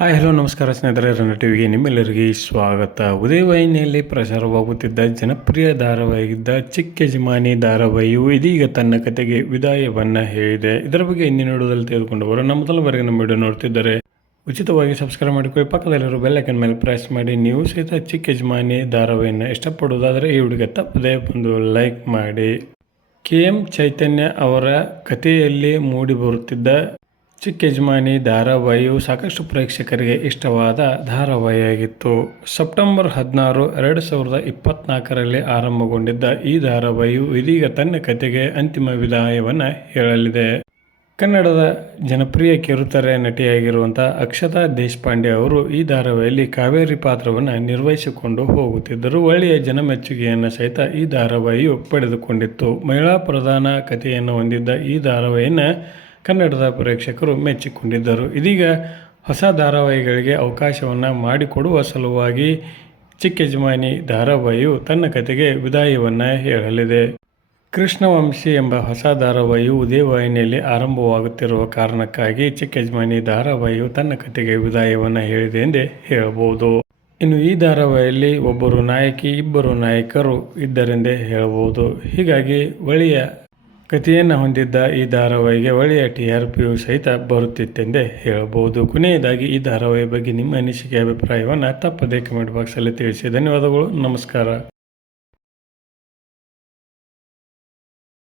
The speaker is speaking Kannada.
ಹಾಯ್ ಹಲೋ ನಮಸ್ಕಾರ ಸ್ನೇಹಿತರೆ, ರನ್ನ ಟಿವಿಗೆ ನಿಮ್ಮೆಲ್ಲರಿಗೆ ಸ್ವಾಗತ. ಉದಯವಾಹಿನಿಯಲ್ಲಿ ಪ್ರಸಾರವಾಗುತ್ತಿದ್ದ ಜನಪ್ರಿಯ ಧಾರಾವಾಹಿಯಾಗಿದ್ದ ಚಿಕ್ಕ ಯಜಮಾನಿ ಧಾರಾವಾಹಿಯು ಇದೀಗ ತನ್ನ ಕತೆಗೆ ವಿದಾಯವನ್ನು ಹೇಳಿದೆ. ಇದರ ಬಗ್ಗೆ ಇನ್ನೂ ನೋಡೋದಲ್ಲಿ ತೆಗೆದುಕೊಂಡವರು ನಮ್ಮ ಮೊದಲವರೆಗೆ ನಮ್ಮ ವಿಡಿಯೋ ನೋಡ್ತಿದ್ದಾರೆ ಉಚಿತವಾಗಿ ಸಬ್ಸ್ಕ್ರೈಬ್ ಮಾಡಿಕೊಳ್ಳಿ, ಪಕ್ಕದಲ್ಲಿರೋ ಬೆಲ್ ಐಕಾನ್ ಮೇಲೆ ಪ್ರೆಸ್ ಮಾಡಿ. ನೀವು ಸಹಿತ ಚಿಕ್ಕ ಯಜಮಾನಿ ಧಾರಾವಾಹಿಯನ್ನು ಇಷ್ಟಪಡೋದಾದರೆ ಈ ವಿಡಿಯೋಗೆ ತಪ್ಪದೇ ಒಂದು ಲೈಕ್ ಮಾಡಿ. KM ಚೈತನ್ಯ ಅವರ ಕಥೆಯಲ್ಲಿ ಮೂಡಿಬರುತ್ತಿದ್ದ ಚಿಕ್ಕ ಯಜಮಾನಿ ಧಾರಾವಾಹಿಯು ಸಾಕಷ್ಟು ಪ್ರೇಕ್ಷಕರಿಗೆ ಇಷ್ಟವಾದ ಧಾರಾವಾಹಿಯಾಗಿತ್ತು. ಸೆಪ್ಟೆಂಬರ್ 16, 2024ರಲ್ಲಿ ಆರಂಭಗೊಂಡಿದ್ದ ಈ ಧಾರಾವಾಹಿಯು ಇದೀಗ ತನ್ನ ಕಥೆಗೆ ಅಂತಿಮ ವಿದಾಯವನ್ನು ಹೇಳಲಿದೆ. ಕನ್ನಡದ ಜನಪ್ರಿಯ ಕಿರುತೆರೆ ನಟಿಯಾಗಿರುವಂಥ ಅಕ್ಷತಾ ದೇಶಪಾಂಡೆ ಅವರು ಈ ಧಾರಾವಾಹಿಯಲ್ಲಿ ಕಾವೇರಿ ಪಾತ್ರವನ್ನು ನಿರ್ವಹಿಸಿಕೊಂಡು ಹೋಗುತ್ತಿದ್ದರು. ಒಳ್ಳೆಯ ಜನಮೆಚ್ಚುಗೆಯನ್ನು ಸಹಿತ ಈ ಧಾರಾವಾಹಿಯು ಪಡೆದುಕೊಂಡಿತ್ತು. ಮಹಿಳಾ ಪ್ರಧಾನ ಕಥೆಯನ್ನು ಹೊಂದಿದ್ದ ಈ ಧಾರಾವಾಹಿಯನ್ನು ಕನ್ನಡದ ಪ್ರೇಕ್ಷಕರು ಮೆಚ್ಚಿಕೊಂಡಿದ್ದರು. ಇದೀಗ ಹೊಸ ಧಾರಾವಾಹಿಗಳಿಗೆ ಅವಕಾಶವನ್ನು ಮಾಡಿಕೊಡುವ ಸಲುವಾಗಿ ಚಿಕ್ಕ ಯಜಮಾನಿ ಧಾರಾವಾಹಿಯು ತನ್ನ ಕಥೆಗೆ ವಿದಾಯವನ್ನು ಹೇಳಲಿದೆ. ಕೃಷ್ಣವಂಶಿ ಎಂಬ ಹೊಸ ಧಾರಾವಾಹಿಯು ಉದಯವಾಹಿನಿಯಲ್ಲಿ ಆರಂಭವಾಗುತ್ತಿರುವ ಕಾರಣಕ್ಕಾಗಿ ಚಿಕ್ಕ ಯಜಮಾನಿ ಧಾರಾವಾಹಿಯು ತನ್ನ ಕಥೆಗೆ ವಿದಾಯವನ್ನು ಹೇಳಿದೆ ಎಂದೇ ಹೇಳಬಹುದು. ಇನ್ನು ಈ ಧಾರಾವಾಹಿಯಲ್ಲಿ ಒಬ್ಬರು ನಾಯಕಿ, ಇಬ್ಬರು ನಾಯಕರು ಇದ್ದರೆಂದೇ ಹೇಳಬಹುದು. ಹೀಗಾಗಿ ಒಳ್ಳೆಯ ಕಥೆಯನ್ನು ಹೊಂದಿದ್ದ ಈ ಧಾರಾವಾಹಿಗೆ ಒಳ್ಳೆಯ TRPಯು ಸಹಿತ ಬರುತ್ತಿತ್ತೆಂದೇ ಹೇಳಬಹುದು. ಕೊನೆಯದಾಗಿ ಈ ಧಾರಾವಾಹಿ ಬಗ್ಗೆ ನಿಮ್ಮ ಅನಿಸಿಕೆ ಅಭಿಪ್ರಾಯವನ್ನು ತಪ್ಪದೇ ಕಮೆಂಟ್ ಬಾಕ್ಸಲ್ಲಿ ತಿಳಿಸಿ. ಧನ್ಯವಾದಗಳು, ನಮಸ್ಕಾರ.